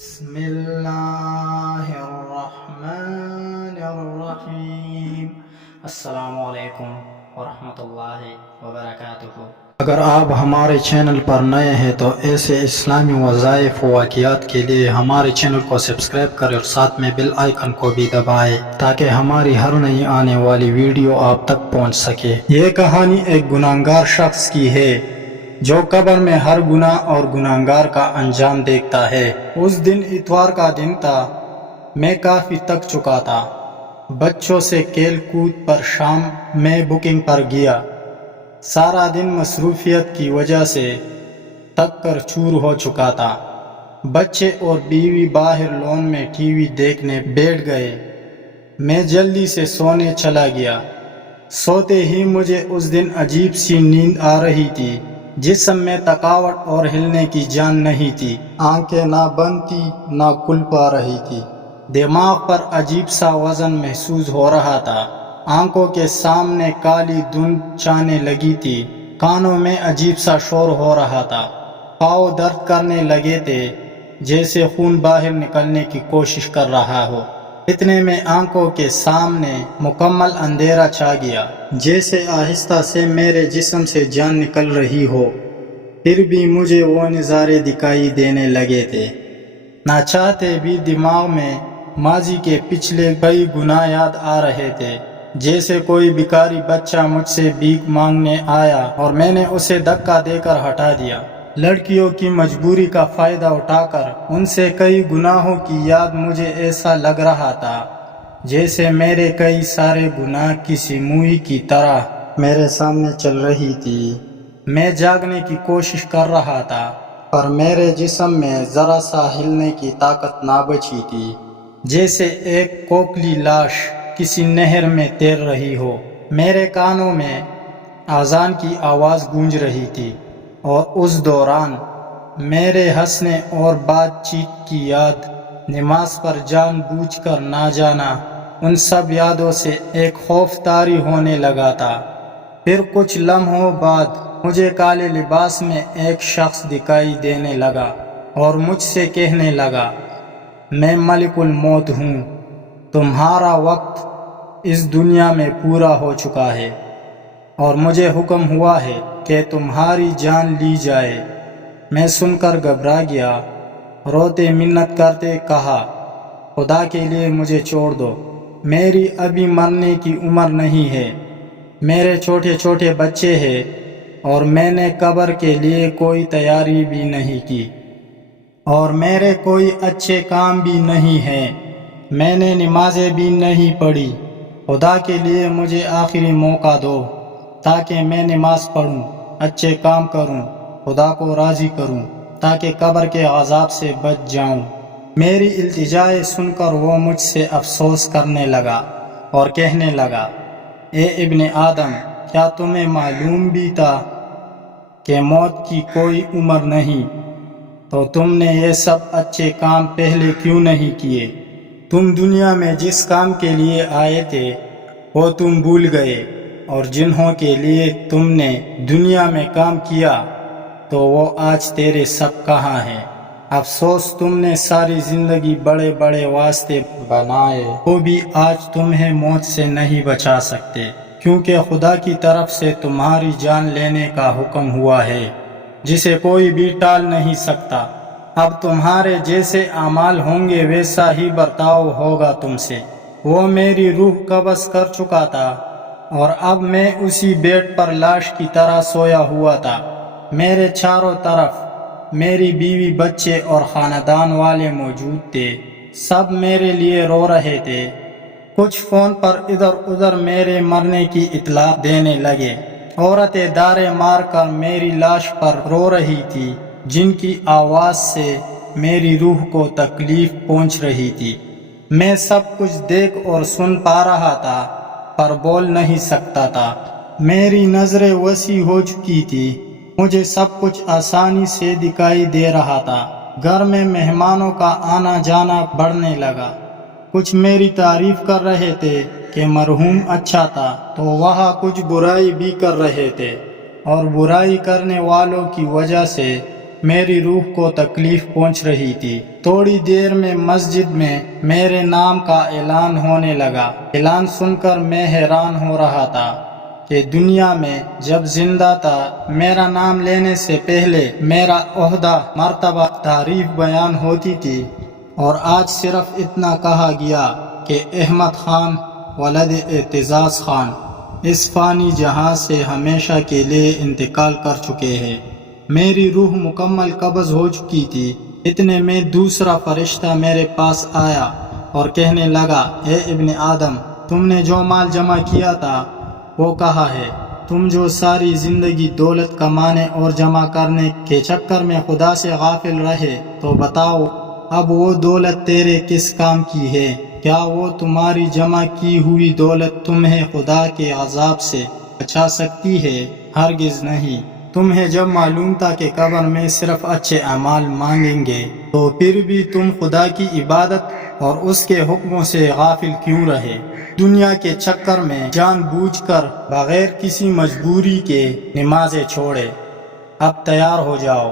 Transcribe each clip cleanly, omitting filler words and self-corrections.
بسم اللہ الرحمن الرحیم۔ السلام علیکم ورحمۃ اللہ وبرکاتہ۔ اگر آپ ہمارے چینل پر نئے ہیں تو ایسے اسلامی وظائف و واقعات کے لیے ہمارے چینل کو سبسکرائب کریں اور ساتھ میں بیل آئیکن کو بھی دبائیں تاکہ ہماری ہر نئی آنے والی ویڈیو آپ تک پہنچ سکے۔ یہ کہانی ایک گناہگار شخص کی ہے جو قبر میں ہر گناہ اور گناہگار کا انجام دیکھتا ہے۔ اس دن اتوار کا دن تھا۔ میں کافی تک چکا تھا۔ بچوں سے کھیل کود پر شام میں بکنگ پر گیا۔ سارا دن مصروفیت کی وجہ سے تھک کر چور ہو چکا تھا۔ بچے اور بیوی باہر لون میں ٹی وی دیکھنے بیٹھ گئے۔ میں جلدی سے سونے چلا گیا۔ سوتے ہی مجھے اس دن عجیب سی نیند آ رہی تھی۔ جسم میں تھکاوٹ اور ہلنے کی جان نہیں تھی۔ آنکھیں نہ بند تھی نہ کھل پا رہی تھی۔ دماغ پر عجیب سا وزن محسوس ہو رہا تھا۔ آنکھوں کے سامنے کالی دھند چھانے لگی تھی۔ کانوں میں عجیب سا شور ہو رہا تھا۔ پاؤں درد کرنے لگے تھے جیسے خون باہر نکلنے کی کوشش کر رہا ہو۔ اتنے میں آنکھوں کے سامنے مکمل اندھیرا چھا گیا، جیسے آہستہ سے میرے جسم سے جان نکل رہی ہو۔ پھر بھی مجھے وہ نظارے دکھائی دینے لگے تھے۔ نہ چاہتے بھی دماغ میں ماضی کے پچھلے کئی گناہ یاد آ رہے تھے، جیسے کوئی بھکاری بچہ مجھ سے بھیک مانگنے آیا اور میں نے اسے دھکا دے کر ہٹا دیا۔ لڑکیوں کی مجبوری کا فائدہ اٹھا کر ان سے کئی گناہوں کی یاد مجھے ایسا لگ رہا تھا جیسے میرے کئی سارے گناہ کسی مووی کی طرح میرے سامنے چل رہی تھی۔ میں جاگنے کی کوشش کر رہا تھا پر میرے جسم میں ذرا سا ہلنے کی طاقت نہ بچی تھی، جیسے ایک کھوکھلی لاش کسی نہر میں تیر رہی ہو۔ میرے کانوں میں اذان کی آواز گونج رہی تھی اور اس دوران میرے ہنسنے اور بات چیت کی یاد، نماز پر جان بوجھ کر نہ جانا، ان سب یادوں سے ایک خوف طاری ہونے لگا تھا۔ پھر کچھ لمحوں بعد مجھے کالے لباس میں ایک شخص دکھائی دینے لگا اور مجھ سے کہنے لگا، میں ملک الموت ہوں، تمہارا وقت اس دنیا میں پورا ہو چکا ہے اور مجھے حکم ہوا ہے کہ تمہاری جان لی جائے۔ میں سن کر گھبرا گیا۔ روتے منت کرتے کہا، خدا کے لیے مجھے چھوڑ دو، میری ابھی مرنے کی عمر نہیں ہے، میرے چھوٹے چھوٹے بچے ہیں اور میں نے قبر کے لیے کوئی تیاری بھی نہیں کی اور میرے کوئی اچھے کام بھی نہیں ہیں، میں نے نمازیں بھی نہیں پڑھی۔ خدا کے لیے مجھے آخری موقع دو تاکہ میں نماز پڑھوں، اچھے کام کروں، خدا کو راضی کروں تاکہ قبر کے عذاب سے بچ جاؤں۔ میری التجائیں سن کر وہ مجھ سے افسوس کرنے لگا اور کہنے لگا، اے ابن آدم، کیا تمہیں معلوم بھی تھا کہ موت کی کوئی عمر نہیں؟ تو تم نے یہ سب اچھے کام پہلے کیوں نہیں کیے؟ تم دنیا میں جس کام کے لیے آئے تھے وہ تم بھول گئے، اور جنہوں کے لیے تم نے دنیا میں کام کیا تو وہ آج تیرے سب کہاں ہیں؟ افسوس تم نے ساری زندگی بڑے بڑے واسطے بنائے، وہ بھی آج تمہیں موت سے نہیں بچا سکتے، کیونکہ خدا کی طرف سے تمہاری جان لینے کا حکم ہوا ہے جسے کوئی بھی ٹال نہیں سکتا۔ اب تمہارے جیسے اعمال ہوں گے ویسا ہی برتاؤ ہوگا تم سے۔ وہ میری روح قبض کر چکا تھا اور اب میں اسی بیڈ پر لاش کی طرح سویا ہوا تھا۔ میرے چاروں طرف میری بیوی، بچے اور خاندان والے موجود تھے۔ سب میرے لیے رو رہے تھے۔ کچھ فون پر ادھر ادھر میرے مرنے کی اطلاع دینے لگے۔ عورتیں دارے مار کر میری لاش پر رو رہی تھی، جن کی آواز سے میری روح کو تکلیف پہنچ رہی تھی۔ میں سب کچھ دیکھ اور سن پا رہا تھا پر بول نہیں سکتا تھا۔ میری نظریں وسیع ہو چکی تھی، مجھے سب کچھ آسانی سے دکھائی دے رہا تھا۔ گھر میں مہمانوں کا آنا جانا بڑھنے لگا۔ کچھ میری تعریف کر رہے تھے کہ مرحوم اچھا تھا تو وہاں کچھ برائی بھی کر رہے تھے، اور برائی کرنے والوں کی وجہ سے میری روح کو تکلیف پہنچ رہی تھی۔ تھوڑی دیر میں مسجد میں میرے نام کا اعلان ہونے لگا۔ اعلان سن کر میں حیران ہو رہا تھا کہ دنیا میں جب زندہ تھا میرا نام لینے سے پہلے میرا عہدہ، مرتبہ، تعریف بیان ہوتی تھی، اور آج صرف اتنا کہا گیا کہ احمد خان ولد اعتزاز خان اس فانی جہاں سے ہمیشہ کے لیے انتقال کر چکے ہیں۔ میری روح مکمل قبض ہو چکی تھی۔ اتنے میں دوسرا فرشتہ میرے پاس آیا اور کہنے لگا، اے ابن آدم، تم نے جو مال جمع کیا تھا وہ کہاں ہے؟ تم جو ساری زندگی دولت کمانے اور جمع کرنے کے چکر میں خدا سے غافل رہے، تو بتاؤ اب وہ دولت تیرے کس کام کی ہے؟ کیا وہ تمہاری جمع کی ہوئی دولت تمہیں خدا کے عذاب سے بچا سکتی ہے؟ ہرگز نہیں۔ تمہیں جب معلوم تھا کہ قبر میں صرف اچھے اعمال مانگیں گے، تو پھر بھی تم خدا کی عبادت اور اس کے حکموں سے غافل کیوں رہے؟ دنیا کے چکر میں جان بوجھ کر بغیر کسی مجبوری کے نمازیں چھوڑے۔ اب تیار ہو جاؤ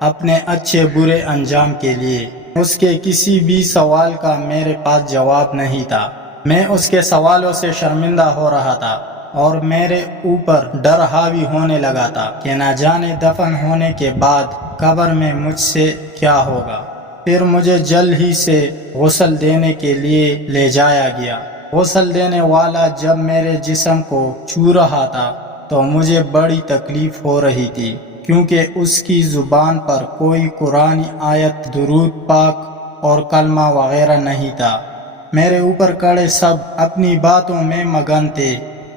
اپنے اچھے برے انجام کے لیے۔ اس کے کسی بھی سوال کا میرے پاس جواب نہیں تھا۔ میں اس کے سوالوں سے شرمندہ ہو رہا تھا اور میرے اوپر ڈر حاوی ہونے لگا تھا کہ نہ جانے دفن ہونے کے بعد قبر میں مجھ سے کیا ہوگا۔ پھر مجھے جلد ہی سے غسل دینے کے لیے لے جایا گیا۔ غسل دینے والا جب میرے جسم کو چھو رہا تھا تو مجھے بڑی تکلیف ہو رہی تھی، کیونکہ اس کی زبان پر کوئی قرآنی آیت، درود پاک اور کلمہ وغیرہ نہیں تھا۔ میرے اوپر کھڑے سب اپنی باتوں میں مگن تھے۔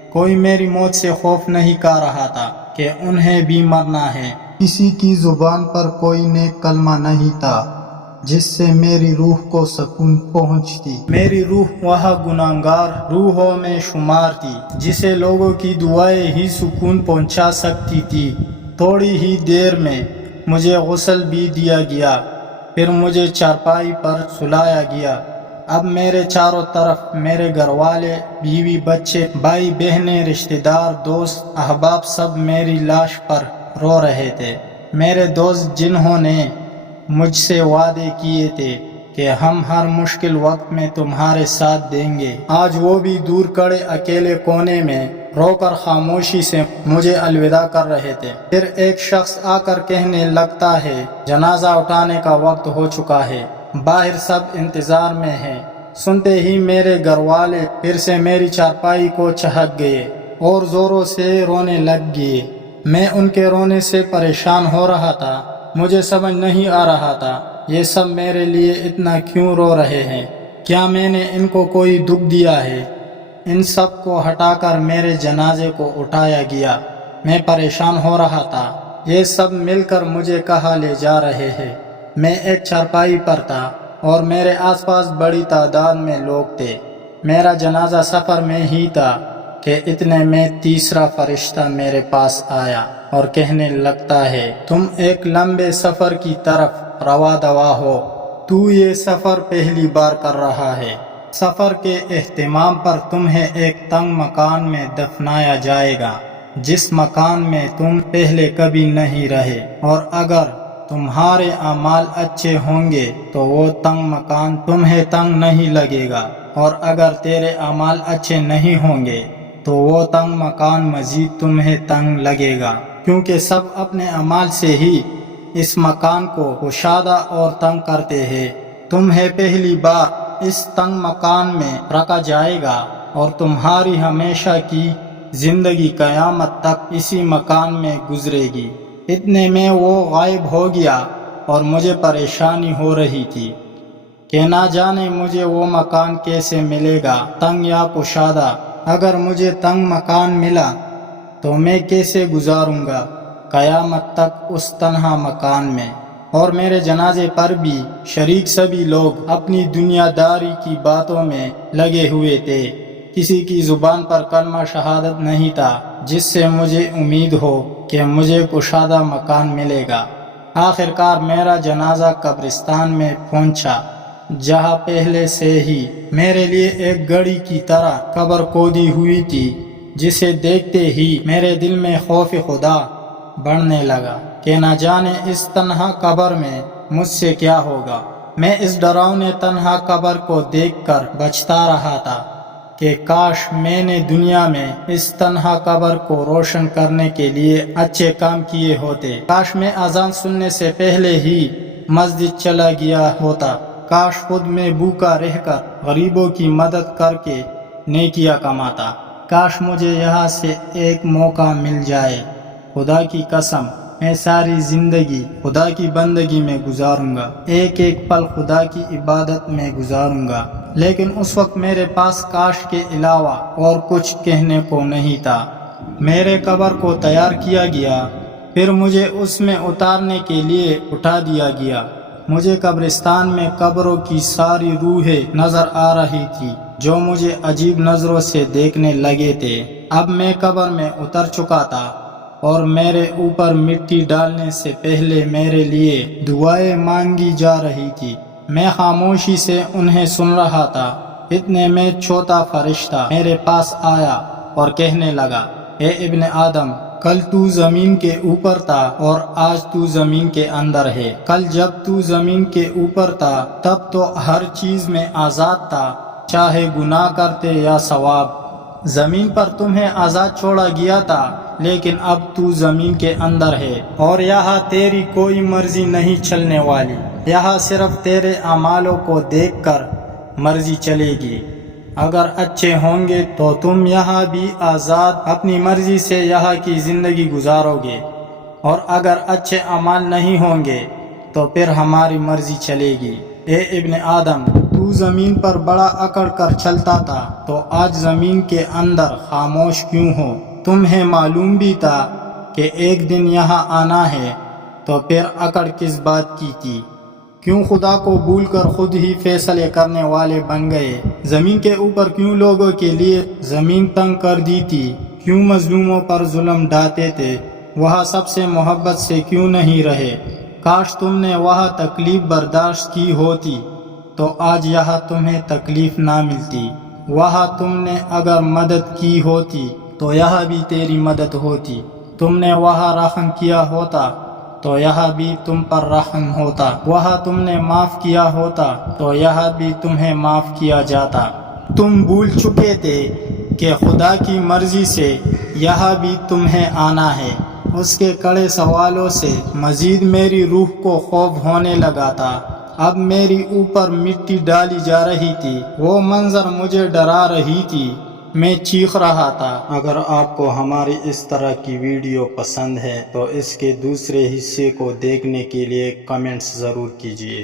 کوئی میری موت سے خوف نہیں کر رہا تھا کہ انہیں بھی مرنا ہے۔ کسی کی زبان پر کوئی نیک کلمہ نہیں تھا جس سے میری روح کو سکون پہنچتی۔ میری روح وہ گناہگار روحوں میں شمار تھی جسے لوگوں کی دعائیں ہی سکون پہنچا سکتی تھی۔ تھوڑی ہی دیر میں مجھے غسل بھی دیا گیا، پھر مجھے چارپائی پر سلایا گیا۔ اب میرے چاروں طرف میرے گھر والے، بیوی، بچے، بھائی بہنیں، رشتہ دار، دوست، احباب سب میری لاش پر رو رہے تھے۔ میرے دوست جنہوں نے مجھ سے وعدے کیے تھے کہ ہم ہر مشکل وقت میں تمہارے ساتھ دیں گے، آج وہ بھی دور کھڑے اکیلے کونے میں رو کر خاموشی سے مجھے الوداع کر رہے تھے۔ پھر ایک شخص آ کر کہنے لگتا ہے، جنازہ اٹھانے کا وقت ہو چکا ہے، باہر سب انتظار میں ہیں۔ سنتے ہی میرے گھر والے پھر سے میری چارپائی کو چہک گئے اور زوروں سے رونے لگ گئے۔ میں ان کے رونے سے پریشان ہو رہا تھا۔ مجھے سمجھ نہیں آ رہا تھا یہ سب میرے لیے اتنا کیوں رو رہے ہیں۔ کیا میں نے ان کو کوئی دکھ دیا ہے؟ ان سب کو ہٹا کر میرے جنازے کو اٹھایا گیا۔ میں پریشان ہو رہا تھا۔ یہ سب مل کر مجھے کہاں لے جا رہے ہیں؟ میں ایک چارپائی پر تھا اور میرے آس پاس بڑی تعداد میں لوگ تھے۔ میرا جنازہ سفر میں ہی تھا کہ اتنے میں تیسرا فرشتہ میرے پاس آیا اور کہنے لگتا ہے، تم ایک لمبے سفر کی طرف رواں دوا ہو۔ تو یہ سفر پہلی بار کر رہا ہے۔ سفر کے اہتمام پر تمہیں ایک تنگ مکان میں دفنایا جائے گا، جس مکان میں تم پہلے کبھی نہیں رہے، اور اگر تمہارے اعمال اچھے ہوں گے تو وہ تنگ مکان تمہیں تنگ نہیں لگے گا، اور اگر تیرے اعمال اچھے نہیں ہوں گے تو وہ تنگ مکان مزید تمہیں تنگ لگے گا، کیونکہ سب اپنے اعمال سے ہی اس مکان کو کشادہ اور تنگ کرتے ہیں۔ تمہیں پہلی بار اس تنگ مکان میں رکھا جائے گا اور تمہاری ہمیشہ کی زندگی قیامت تک اسی مکان میں گزرے گی۔ اتنے میں وہ غائب ہو گیا اور مجھے پریشانی ہو رہی تھی کہ نہ جانے مجھے وہ مکان کیسے ملے گا، تنگ یا کشادہ۔ اگر مجھے تنگ مکان ملا تو میں کیسے گزاروں گا قیامت تک اس تنہا مکان میں؟ اور میرے جنازے پر بھی شریک سبھی لوگ اپنی دنیا داری کی باتوں میں لگے ہوئے تھے۔ کسی کی زبان پر کلمہ شہادت نہیں تھا جس سے مجھے امید ہو کہ مجھے کشادہ مکان ملے گا۔ آخر کار میرا جنازہ قبرستان میں پہنچا، جہاں پہلے سے ہی میرے لیے ایک گڑھی کی طرح قبر کھودی ہوئی تھی، جسے دیکھتے ہی میرے دل میں خوف خدا بڑھنے لگا کہ نہ جانے اس تنہا قبر میں مجھ سے کیا ہوگا۔ میں اس ڈراؤنے تنہا قبر کو دیکھ کر بچتا رہا تھا کہ کاش میں نے دنیا میں اس تنہا قبر کو روشن کرنے کے لیے اچھے کام کیے ہوتے، کاش میں اذان سننے سے پہلے ہی مسجد چلا گیا ہوتا، کاش خود میں بھوکا رہ کر غریبوں کی مدد کر کے نیکیاں کماتا، کاش مجھے یہاں سے ایک موقع مل جائے۔ خدا کی قسم میں ساری زندگی خدا کی بندگی میں گزاروں گا، ایک ایک پل خدا کی عبادت میں گزاروں گا، لیکن اس وقت میرے پاس کاش کے علاوہ اور کچھ کہنے کو نہیں تھا۔ میرے قبر کو تیار کیا گیا، پھر مجھے اس میں اتارنے کے لیے اٹھا دیا گیا۔ مجھے قبرستان میں قبروں کی ساری روحیں نظر آ رہی تھی جو مجھے عجیب نظروں سے دیکھنے لگے تھے۔ اب میں قبر میں اتر چکا تھا اور میرے اوپر مٹی ڈالنے سے پہلے میرے لیے دعائیں مانگی جا رہی تھی۔ میں خاموشی سے انہیں سن رہا تھا۔ اتنے میں چوتھا فرشتہ میرے پاس آیا اور کہنے لگا، اے ابن آدم، کل تو زمین کے اوپر تھا اور آج تو زمین کے اندر ہے۔ کل جب تو زمین کے اوپر تھا تب تو ہر چیز میں آزاد تھا، چاہے گناہ کرتے یا ثواب۔ زمین پر تمہیں آزاد چھوڑا گیا تھا، لیکن اب تو زمین کے اندر ہے اور یہاں تیری کوئی مرضی نہیں چلنے والی، یہاں صرف تیرے اعمالوں کو دیکھ کر مرضی چلے گی۔ اگر اچھے ہوں گے تو تم یہاں بھی آزاد اپنی مرضی سے یہاں کی زندگی گزارو گے، اور اگر اچھے اعمال نہیں ہوں گے تو پھر ہماری مرضی چلے گی۔ اے ابن آدم، تو زمین پر بڑا اکڑ کر چلتا تھا، تو آج زمین کے اندر خاموش کیوں ہو؟ تمہیں معلوم بھی تھا کہ ایک دن یہاں آنا ہے، تو پھر اکڑ کس بات کی تھی؟ کیوں خدا کو بھول کر خود ہی فیصلے کرنے والے بن گئے؟ زمین کے اوپر کیوں لوگوں کے لیے زمین تنگ کر دی تھی؟ کیوں مظلوموں پر ظلم ڈھاتے تھے؟ وہاں سب سے محبت سے کیوں نہیں رہے؟ کاش تم نے وہاں تکلیف برداشت کی ہوتی تو آج یہاں تمہیں تکلیف نہ ملتی۔ وہاں تم نے اگر مدد کی ہوتی تو یہاں بھی تیری مدد ہوتی۔ تم نے وہاں رحم کیا ہوتا تو یہاں بھی تم پر رحم ہوتا۔ وہاں تم نے معاف کیا ہوتا تو یہاں بھی تمہیں معاف کیا جاتا۔ تم بھول چکے تھے کہ خدا کی مرضی سے یہاں بھی تمہیں آنا ہے۔ اس کے کڑے سوالوں سے مزید میری روح کو خوف ہونے لگا تھا۔ اب میری اوپر مٹی ڈالی جا رہی تھی، وہ منظر مجھے ڈرا رہی تھی، میں چیخ رہا تھا۔ اگر آپ کو ہماری اس طرح کی ویڈیو پسند ہے تو اس کے دوسرے حصے کو دیکھنے کے لیے کمنٹس ضرور کیجیے۔